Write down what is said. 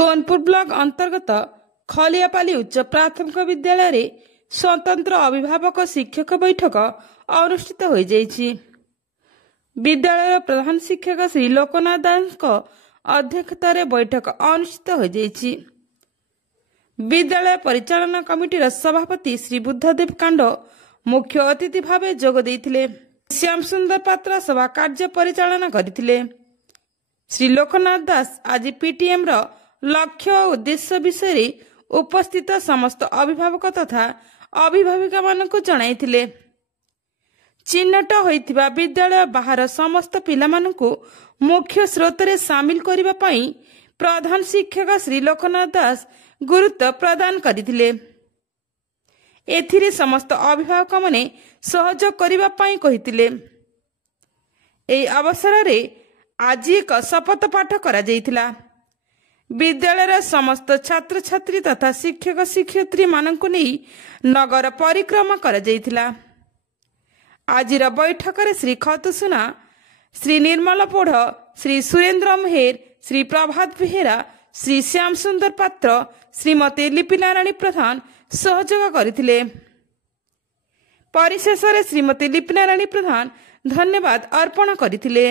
Sonpur block अंतर्गत खलियापाली उच्च प्राथमिक विद्यालय स्वतंत्र अभिभावक शिक्षक बैठक अनुष्ठित हो जाइछि। विद्यालय प्रधान शिक्षक श्री लोकनाथ दास अध्यक्षतार बैठक अनुष्ठित हो जाइछि। विद्यालय परिचालना कमिटीर सभापति श्री बुद्धदेव कांड मुख्य अतिथि भाव जोग देइथिले। श्याम सुंदर पात्र सभा कार्य परिचालना करथिले। श्री लोकनाथ दास आज पीटीएम रो लक्ष्य और उद्देश्य विषय उपस्थित समस्त अभिभावक तथा अभिभाविका मानक जणाइथिले। चिन्हट होइथिबा विद्यालय बाहर समस्त पिला मानकु मुख्य स्रोत रे शामिल करिबा पई प्रधान शिक्षक श्री लोकनाथ दास गुरुत्व प्रदान करथिले। एथिरे समस्त अभिभावक माने सहयोग करिबा पई कहिथिले। एई अवसर रे आज एक शपथ पाठ करा जाइथिला। विद्यालय समस्त छात्र छात्री तथा शिक्षक शिक्षयित्री मानक नहीं नगर परिक्रमा करा जाइथिला। आजिर बैठक रे श्री खतुसुना, श्री निर्मल पोढ़, श्री सुरेंद्र मेहेर, श्री प्रभात बेहेरा, श्री श्याम सुंदर पात्र, श्रीमती लिपिनारायणी प्रधान सहयोग करथिले। परिशेष रे श्रीमती लिपिनारायणी प्रधान धन्यवाद अर्पण करथिले।